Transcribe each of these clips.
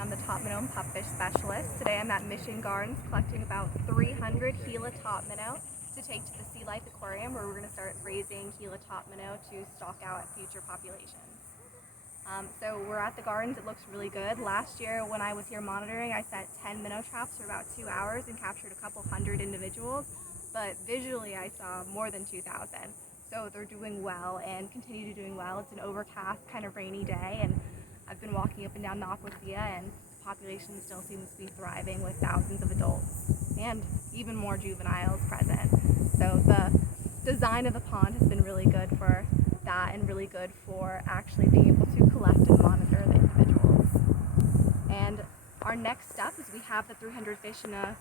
and I'm the Topminnow and Pupfish specialist. Today I'm at Mission Gardens collecting about 300 Gila Topminnow to take to the Sea Life Aquarium, where we're going to start raising Gila Topminnow to stock out at future populations. So we're at the gardens. It looks really good. Last year when I was here monitoring, I set 10 minnow traps for about 2 hours and captured a couple hundred individuals, but visually I saw more than 2,000. So they're doing well and continue to doing well. It's an overcast, kind of rainy day, and I've been walking up and down the aquaquia, and the population still seems to be thriving with thousands of adults and even more juveniles present. So the design of the pond has been really good for that and really good for actually being able to collect and monitor the individuals. And our next step is we have the 300 fish in a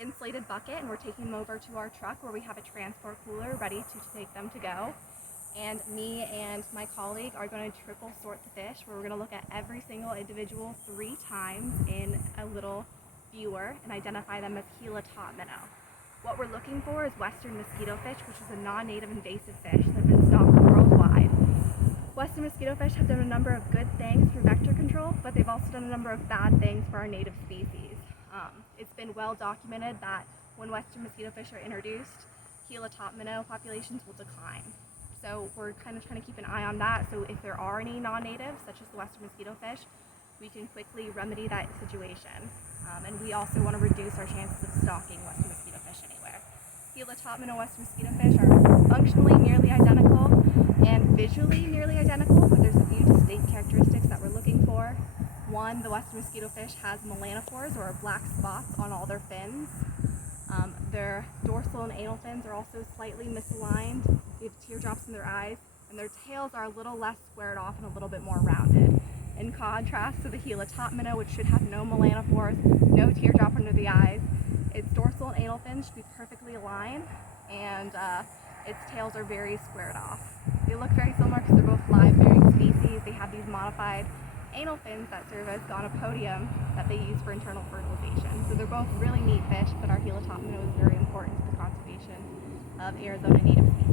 insulated bucket, and we're taking them over to our truck where we have a transport cooler ready to take them to go. And me and my colleague are going to triple sort the fish, where we're going to look at every single individual 3 times in a little viewer and identify them as Gila Topminnow. What we're looking for is western mosquito fish, which is a non-native invasive fish that have been stocked worldwide. Western mosquito fish have done a number of good things for vector control, but they've also done a number of bad things for our native species. It's been well documented that when western mosquito fish are introduced, Gila Topminnow populations will decline. So we're kind of trying to keep an eye on that, so if there are any non-natives, such as the western mosquito fish, we can quickly remedy that situation. And we also want to reduce our chances of stalking western mosquito fish anywhere. Gila Topminnow western mosquito fish are functionally nearly identical and visually nearly identical, but there's a few distinct characteristics that we're looking for. One, the western mosquito fish has melanophores, or black spots, on all their fins. Their dorsal and anal fins are also slightly misaligned. They have teardrops in their eyes, and their tails are a little less squared off and a little bit more rounded. In contrast to the Gila Topminnow, which should have no melanophores, no teardrop under the eyes, its dorsal and anal fins should be perfectly aligned, and its tails are very squared off. They look very similar because they're both live-bearing species. They have these modified anal fins that serve as gonopodium that they use for internal fertilization. So they're both really neat fish, but our Gila Topminnow is very important to the conservation of Arizona native species.